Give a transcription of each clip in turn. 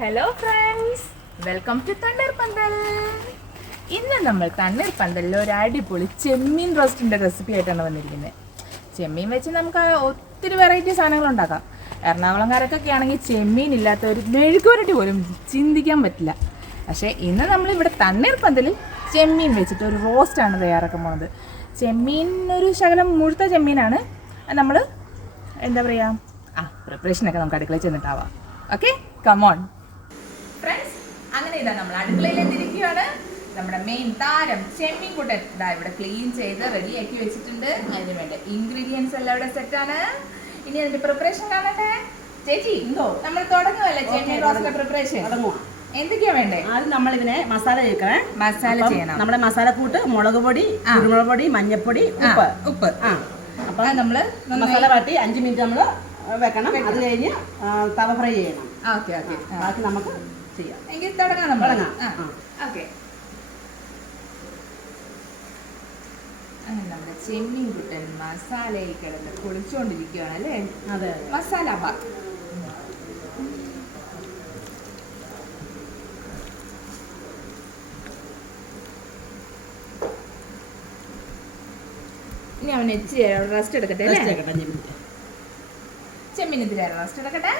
Hello friends, welcome to Thanneerpanthal. ഇന്ന് നമ്മൾ തണ്ണീർപ്പന്തലിൽ ഒരു അടിപൊളി ചെമ്മീൻ റോസ്റ്റിൻ്റെ റെസിപ്പി ആയിട്ടാണ് വന്നിരിക്കുന്നത്. ചെമ്മീൻ വെച്ച് നമുക്ക് ഒത്തിരി വെറൈറ്റി സാധനങ്ങൾ ഉണ്ടാക്കാം. എറണാകുളംകാരൊക്കെ ആണെങ്കിൽ ചെമ്മീൻ ഇല്ലാത്ത ഒരു മെഴുകുവരട്ടി പോലും ചിന്തിക്കാൻ പറ്റില്ല. പക്ഷേ ഇന്ന് നമ്മളിവിടെ തണ്ണീർപ്പന്തലിൽ ചെമ്മീൻ വെച്ചിട്ട് ഒരു റോസ്റ്റാണ് തയ്യാറാക്കാൻ പോകുന്നത്. ചെമ്മീൻ ഒരു ശകലം മുഴുത്ത ചെമ്മീനാണ്. നമ്മൾ എന്താ പറയുക, പ്രിപ്പറേഷനൊക്കെ നമുക്ക് അടുക്കളയിൽ ചെന്നിട്ടാവാം. Okay, come on friends. അങ്ങനെ ഇതാ നമ്മൾ അടുക്കളയിൽ എത്തിയിരിക്കുകയാണ്. നമ്മുടെ മെയിൻ താരം ചെമ്മീൻ കൂട്ടൻ ഇതാ ഇവിടെ ക്ലീൻ ചെയ്ത് റെഡിയാക്കി വെച്ചിട്ടുണ്ട്. അതിന് വേണ്ട ഇൻഗ്രീഡിയൻസ് എല്ലാം ഇവിടെ സെറ്റാണ്. ഇനി അതിന്റെ പ്രിപ്പറേഷൻ കാണട്ടെ. ചേച്ചി, നമ്മൾ തുടങ്ങുമല്ലേ ചെമ്മീൻ റോസ്റ്റിന്റെ പ്രിപ്പറേഷൻ? എന്തൊക്കെയാ വേണ്ടേ? ആദ്യം നമ്മൾ ഇതിനെ മസാല ചേർക്കണേ. മസാല ചെയ്യണം. നമ്മുടെ മസാലക്കൂട്ട് മുളക് പൊടി, കുരുമുളക് പൊടി, മഞ്ഞപ്പൊടി, ഉപ്പ്. അപ്പൊ നമ്മള് മസാല വാട്ടി 5 മിനിറ്റ് നമ്മൾ വെക്കണം. അത് കഴിഞ്ഞ് തവ ഫ്രൈ ചെയ്യണം. ഓക്കെ ഓക്കെ, ബാക്കി നമുക്ക് ചെയ്യാം. എങ്കിൽ തുടങ്ങാം. നമ്മൾ ഓക്കെ. അങ്ങനെ നമ്മുടെ ചെമ്മീൻ കുട്ടൻ മസാലയിൽ കിടന്ന് കുളിച്ചുകൊണ്ടിരിക്കുകയാണ് അല്ലേ? അതെ, മസാല ബാർ. ഇനി അവൻ റെസ്റ്റ് എടുക്കട്ടെ അല്ലേ? ചെമ്മീൻ ഇതിൽ റെസ്റ്റ് എടുക്കട്ടെ,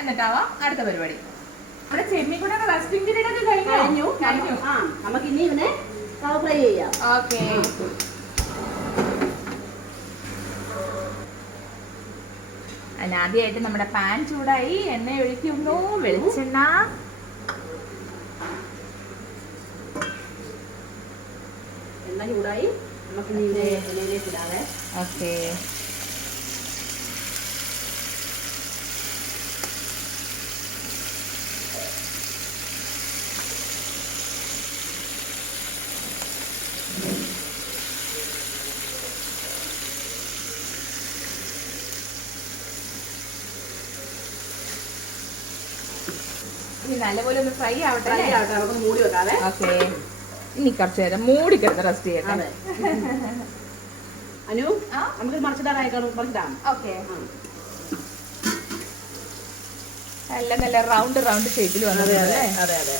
എന്നിട്ടാവാം അടുത്ത പരിപാടി. നമ്മുടെ ചെമ്മീൻ കൂടെ റെസ്റ്റിംഗ് പീരീഡ് ഒക്കെ കഴിഞ്ഞു. നമുക്ക് ഇനി ഇതിനെ തവ ഫ്രൈ ചെയ്യാം. ഓക്കെ. ആദ്യമായിട്ട് നമ്മുടെ പാൻ ചൂടായി, എണ്ണ ഒഴിക്കുന്നു. വെളിച്ചെണ്ണ, എണ്ണ ചൂടായി, നമുക്ക് ഇനി എണ്ണയിലേക്ക് ഇടാതെ. ഓക്കെ. ഇനി നല്ലപോലെ ഒന്ന് ഫ്രൈ ആവട്ടെ. നമുക്ക് മൂടി വെക്കാതെ. ഓക്കെ. ഇനി കുറച്ച് നേരം മൂടി കിടന്ന് റെസ്റ്റ് ചെയ്യട്ടെ. അനു, നമുക്ക് മറിച്ചിടാനായിക്കാണും. മറിച്ചിടാം. ഓക്കെ. നല്ല റൗണ്ട് ഷേപ്പിൽ വന്നത്. അതെ അതെ അതെ.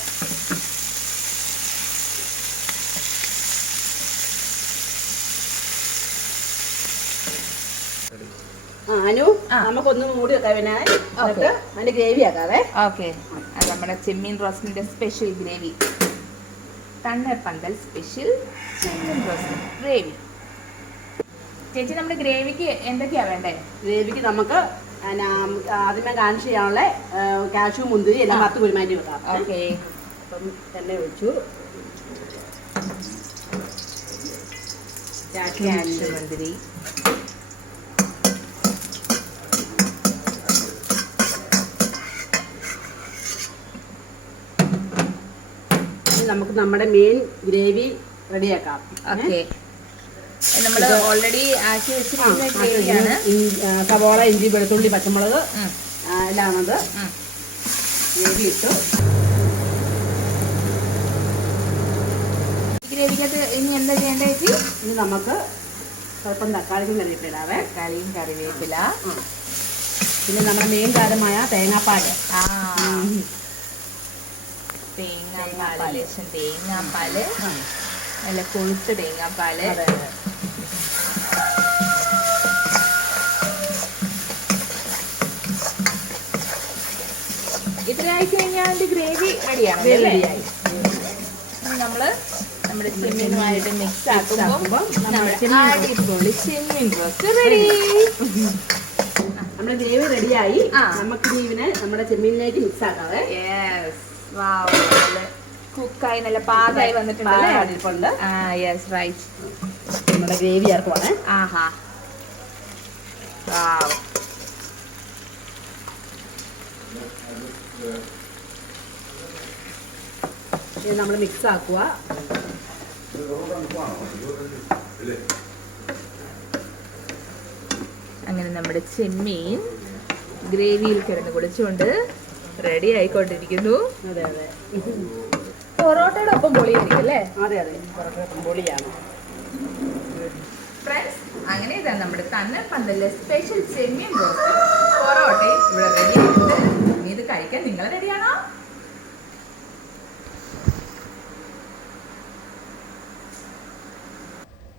അനു, നമുക്കൊന്ന് മൂടി വെക്കാം. പിന്നെ അതിന്റെ ഗ്രേവി ആക്കാതെ. ഓക്കെ. നമ്മുടെ ചെമ്മീൻ റോസ്റ്റിന്റെ സ്പെഷ്യൽ ഗ്രേവി, തണ്ണീർപ്പന്തൽ സ്പെഷ്യൽ ചെമ്മീൻ റോസ്റ്റ് ഗ്രേവി. ചേച്ചി, നമ്മുടെ ഗ്രേവിക്ക് എന്തൊക്കെയാ വേണ്ടേ? ഗ്രേവിക്ക് നമുക്ക് ആദ്യമേ കാണിച്ച് ചെയ്യാനുള്ള കാഷ്യൂ, മുന്തിരി എല്ലാം വറുത്ത് കുരുമാറ്റി വെക്കാം. ഓക്കെ. അപ്പം എണ്ണ ഒഴിച്ചു. കാഷ്യൂ, മുന്തിരി, നമുക്ക് നമ്മുടെ മെയിൻ ഗ്രേവി റെഡിയാക്കാം. ഓക്കെ. നമ്മൾ ഓൾറെഡി ആക്കി വെച്ചിരിക്കുന്ന ഗ്രേവിയാണ്. സവോള, ഇഞ്ചി, വെളുത്തുള്ളി, പച്ചമുളക് എല്ലാമാണത്. ഗ്രേവി ഇട്ടു. ഗ്രേവിക്കകത്ത് ഇനി എന്താ ചെയ്യേണ്ട ചേച്ചി? ഇനി നമുക്ക് സ്വല്പം തക്കാളിയും കറിവേപ്പില. തക്കാളിയും കറിവേപ്പില, പിന്നെ നമ്മുടെ മെയിൻ താരമായ തേങ്ങാപ്പാൽ. തേങ്ങാപ്പാല്, നല്ല കൊഴുത്ത് തേങ്ങാപ്പാല്. ഇത്രയായി കഴിഞ്ഞാൽ അതിന്റെ ഗ്രേവി റെഡിയാണ്. നമ്മള് നമ്മുടെ ചെമ്മീനുമായിട്ട് മിക്സ് ആക്കുമ്പോൾ അടിപൊളി ചെമ്മീൻ റോസ്റ്റ് റെഡി. നമ്മുടെ ഗ്രേവി റെഡിയായി. നമുക്ക് ഇതിനെ നമ്മുടെ ചെമ്മീനിലേക്ക് മിക്സ് ആക്കാതെ. കുക്കായി നല്ല പാകമായി വന്നിട്ടുണ്ട്. നമ്മുടെ ഗ്രേവി ചേർക്കുവാണ്. ആഹാ, ഇത് നമ്മൾ മിക്സ് ആക്കുക. അങ്ങനെ നമ്മുടെ ചെമ്മീൻ ഗ്രേവിയിൽ കിടന്ന് കുടിച്ചുകൊണ്ട് റെഡി ആയിക്കൊണ്ടിരിക്കുന്നു. അതെ അതെ. പൊറോട്ടയുടെ ഒപ്പം പൊളിയായിരിക്കും അല്ലേ? അതെ അതെ, പൊറോട്ടയുടെ പൊളിയാണ്. ഫ്രണ്ട്സ്, അങ്ങനെ ഇതാ നമ്മുടെ തണ്ണീർപ്പന്തലിലെ സ്പെഷ്യൽ ചെമ്മീൻ റോസ്റ്റ് പൊറോട്ടയും ഇവിടെ റെഡി ആയിട്ടുണ്ട്. ഇനി ഇത് കഴിക്കാൻ നിങ്ങൾ റെഡിയാണോ?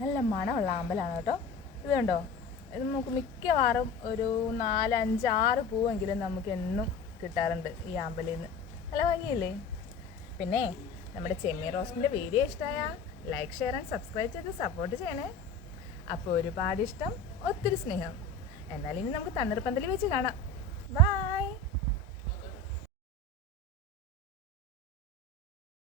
നല്ല മണമുള്ള ആമ്പലാണ് കേട്ടോ. ഇത് കണ്ടോ, ഇത് നമുക്ക് മിക്കവാറും ഒരു 4, 5, 6 പൂവെങ്കിലും നമുക്ക് എന്നും കിട്ടാറുണ്ട് ഈ ആമ്പലിൽ നിന്ന്. നല്ല ഭംഗിയില്ലേ? പിന്നെ നമ്മുടെ ചെമ്മീൻ റോസ്റ്റിൻ്റെ വീഡിയോ ഇഷ്ടമായ ലൈക്ക്, ഷെയർ ആൻഡ് സബ്സ്ക്രൈബ് ചെയ്ത് സപ്പോർട്ട് ചെയ്യണേ. അപ്പോൾ ഒരുപാട് ഇഷ്ടം, ഒത്തിരി സ്നേഹം. എന്നാൽ ഇനി നമുക്ക് തണ്ണീർപ്പന്തലിൽ വെച്ച് കാണാം. ബൈ.